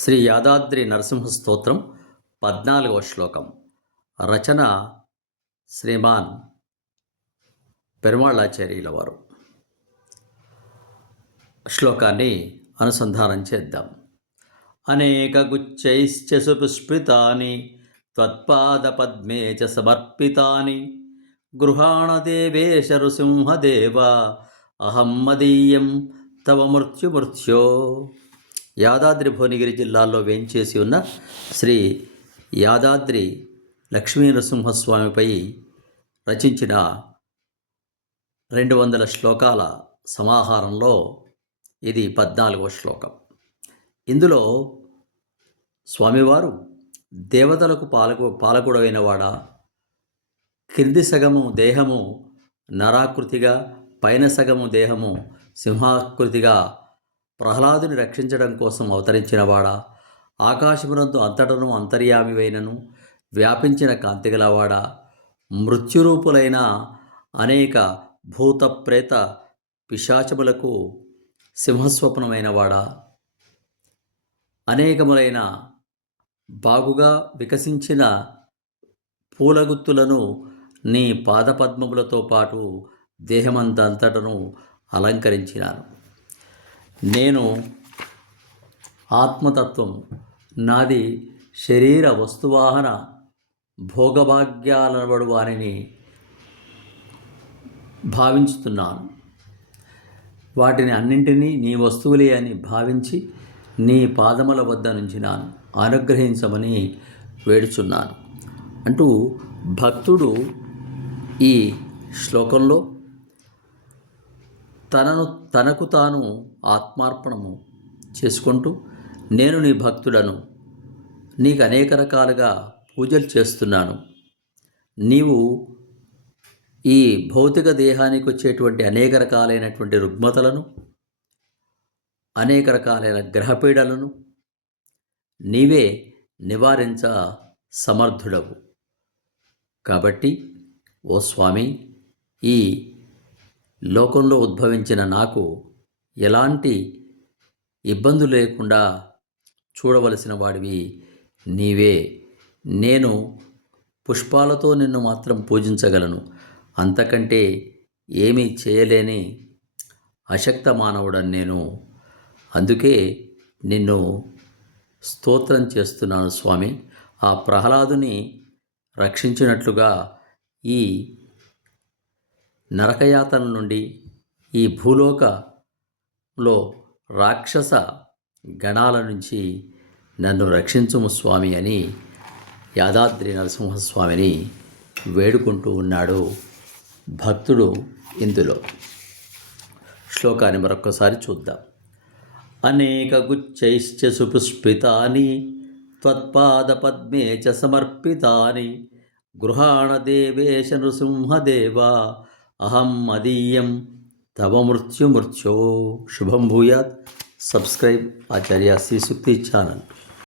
శ్రీ యాదాద్రి నరసింహ స్తోత్రం పద్నాలుగవ శ్లోకం. రచన శ్రీమాన్ పెరుమాళాచార్యుల వారు. శ్లోకాన్ని అనుసంధానం చేద్దాం. అనేక గుచ్చైశ్చ సుపుష్పితాని త్వత్పాదపద్మే చ సమర్పితాని గృహాణదేవేశ నృసింహదేవ అహం మదీయం తవ మృత్యుమృత్యో. యాదాద్రి భువనగిరి జిల్లాలో వేంచేసి ఉన్న శ్రీ యాదాద్రి లక్ష్మీ నరసింహస్వామిపై రచించిన రెండు వందల శ్లోకాల సమాహారంలో ఇది పద్నాలుగవ శ్లోకం. ఇందులో స్వామివారు దేవతలకు పాలకు పాలకుడైన వాడా కింది సగము దేహము నరాకృతిగా పైన సగము దేహము సింహాకృతిగా ప్రహ్లాదుని రక్షించడం కోసం అవతరించినవాడా ఆకాశమునందు అంతటను అంతర్యామివైనను వ్యాపించిన కాంతిగలవాడా? మృత్యురూపులైన అనేక భూత ప్రేత పిశాచములకు సింహస్వప్నమైనవాడా? అనేకములైన బాగుగా వికసించిన పూలగుత్తులను నీ పాదపద్మములతో పాటు దేహమంతంతటను అలంకరించినాను. నేను ఆత్మతత్వం నాది శరీర వస్తువాహన భోగభాగ్యాలనబడు వారిని భావించుతున్నాను. వాటిని అన్నింటినీ నీ వస్తువులే అని భావించి నీ పాదముల వద్ద నుంచి నాను అనుగ్రహించమని వేడుచున్నాను. అంటూ భక్తుడు ఈ శ్లోకంలో తనను తనకు తాను ఆత్మార్పణము చేసుకుంటూ నేను నీ భక్తుడను. నీకు అనేక రకాలుగా పూజలు చేస్తున్నాను. నీవు ఈ భౌతిక దేహానికి వచ్చేటువంటి అనేక రకాలైనటువంటి రుగ్మతలను అనేక రకాలైన గ్రహపీడలను నీవే నివారించ సమర్థుడవు. కాబట్టి ఓ స్వామి ఈ లోకంలో ఉద్భవించిన నాకు ఎలాంటి ఇబ్బంది లేకుండా చూడవలసిన వాడివి నీవే. నేను పుష్పాలతో నిన్ను మాత్రం పూజించగలను. అంతకంటే ఏమీ చేయలేని అశక్త మానవుడని నేను. అందుకే నిన్ను స్తోత్రం చేస్తున్నాను స్వామి. ఆ ప్రహ్లాదుని రక్షించినట్లుగా ఈ నరకయాతన నుండి ఈ భూలోకలో రాక్షస గణాల నుంచి నన్ను రక్షించుము స్వామి అని యాదాద్రి నరసింహస్వామిని వేడుకుంటూ ఉన్నాడు భక్తుడు ఇందులో. శ్లోకాన్ని మరొక్కసారి చూద్దాం. అనేక గుచ్చైశ్చ సుపుష్పితాని త్వత్పాదపద్మే చ సమర్పితాని గృహాణ దేవేశ నృసింహదేవా అహం మదీయం తవ మృత్యుమృత్యో శుభం భూయాత్ సబ్స్క్రైబ్ ఆచార్య శ్రీ సుక్తి ఛానల్